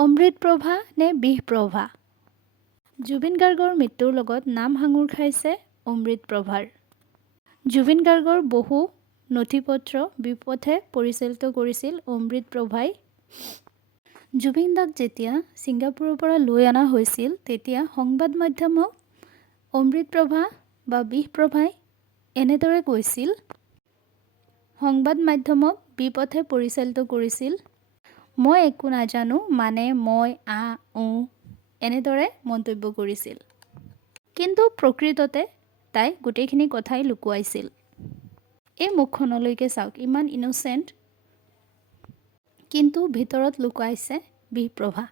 অমৃতপ্ৰভা নে বিষপ্ৰভা? জুবিন গাৰ্গৰ মৃত্যুৰ লগত নাম সাঙুৰ খাইছে অমৃতপ্ৰভাৰ। জুবিন গাৰ্গৰ বহু নথি-পত্ৰ বিপথে পৰিচালিত কৰিছিল অমৃতপ্ৰভাই। জুবিন দাক যেতিয়া ছিংগাপুৰৰ পৰা লৈ অনা হৈছিল তেতিয়া সংবাদ মাধ্যমক অমৃতপ্ৰভা বা বিষপ্ৰভাই এনেদৰে কৈছিল, সংবাদ মাধ্যমক বিপথে পৰিচালিত কৰিছিল। মই একো নাজানো মানে মই এনেদৰে মন্তব্য কৰিছিল। কিন্তু প্ৰকৃততে তাই গোটেইখিনি কথাই লুকুৱাইছিল। এই মুখখনলৈকে চাওক, ইমান ইন'চেণ্ট, কিন্তু ভিতৰত লুকুৱাইছে বিষপ্ৰভা।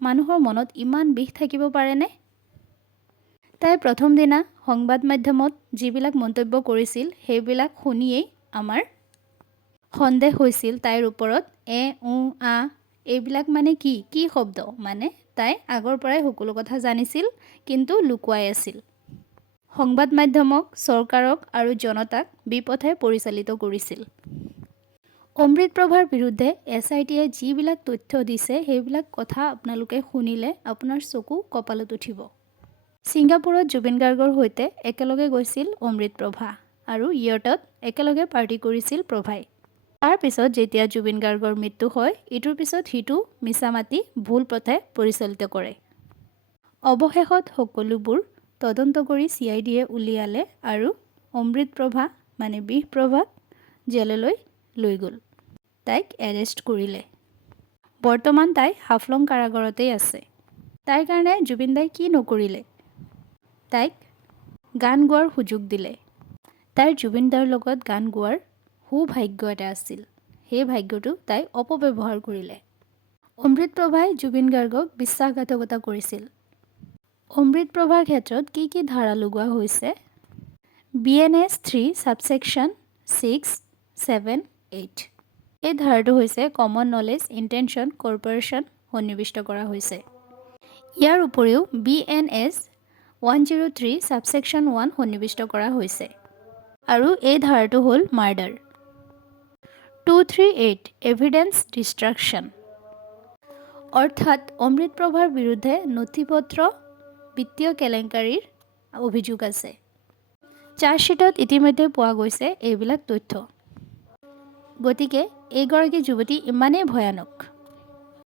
মানুহৰ মনত ইমান বিষ থাকিব পাৰেনে? তাই প্ৰথম দিনা সংবাদ মাধ্যমত যিবিলাক মন্তব্য কৰিছিল সেইবিলাক শুনিয়েই আমাৰ সন্দেহ হৈছিল তাইৰ ওপৰত। এইবিলাক মানে কি শব্দ? মানে তাই আগৰ পৰাই সকলো কথা জানিছিল কিন্তু লুকুৱাই আছিল। সংবাদ মাধ্যমক, চৰকাৰক আৰু জনতাক বিপথে পৰিচালিত কৰিছিল। অমৃতপ্ৰভাৰ বিৰুদ্ধে SITয়ে যিবিলাক তথ্য দিছে সেইবিলাক কথা আপোনালোকে শুনিলে আপোনাৰ চকু কঁপালত উঠিব। ছিংগাপুৰত জুবিন গাৰ্গৰ সৈতে একেলগে গৈছিল অমৃতপ্ৰভা আৰু ইয়টত একেলগে পাৰ্টি কৰিছিল প্ৰভাই। তাৰ পিছত যেতিয়া জুবিন গাৰ্গৰ মৃত্যু হয়, ইটোৰ পিছত সিটো মিছামাতি ভুল পথে পৰিচালিত কৰে। অৱশেষত সকলোবোৰ তদন্ত কৰি CIDয়ে উলিয়ালে আৰু অমৃতপ্ৰভা মানে বিষপ্ৰভাক জেললৈ লৈ গ'ল। তাইক এৰেষ্ট কৰিলে। বৰ্তমান তাই হাফলং কাৰাগাৰতেই আছে। তাইৰ কাৰণে জুবিন দাই কি নকৰিলে? তাইক গান গোৱাৰ সুযোগ দিলে। তাইৰ জুবিন দাৰ লগত গান গোৱাৰ সৌভাগ্য এটা আছিল। সেই ভাগ্যটো তাই অপব্যৱহাৰ কৰিলে। অমৃতপ্ৰভাই জুবিন গাৰ্গক বিশ্বাসঘাতকতা কৰিছিল। অমৃতপ্ৰভাৰ ক্ষেত্ৰত কি ধাৰা লগোৱা হৈছে? BNS 3 Subsection 6, 7, 8। এই ধাৰাটো হৈছে কমন নলেজ ইণ্টেনশ্যন কৰ্প'ৰেশ্যন সন্নিৱিষ্ট কৰা হৈছে। ইয়াৰ উপৰিও BNS 103 Subsection 1 সন্নিৱিষ্ট কৰা হৈছে। আৰু এই ধাৰাটো হ'ল মাৰ্ডাৰ। 238 evidence destruction. অৰ্থাৎ অমৃতপ্ৰভাৰ বিৰুদ্ধে নথি-পত্ৰ বিত্তীয় কেলেংকাৰীৰ অভিযোগ আছে। চাৰ্জশ্বিটত ইতিমধ্যে পোৱা গৈছে এইবিলাক তথ্য। গতিকে এইগৰাকী যুৱতী ইমানেই ভয়ানক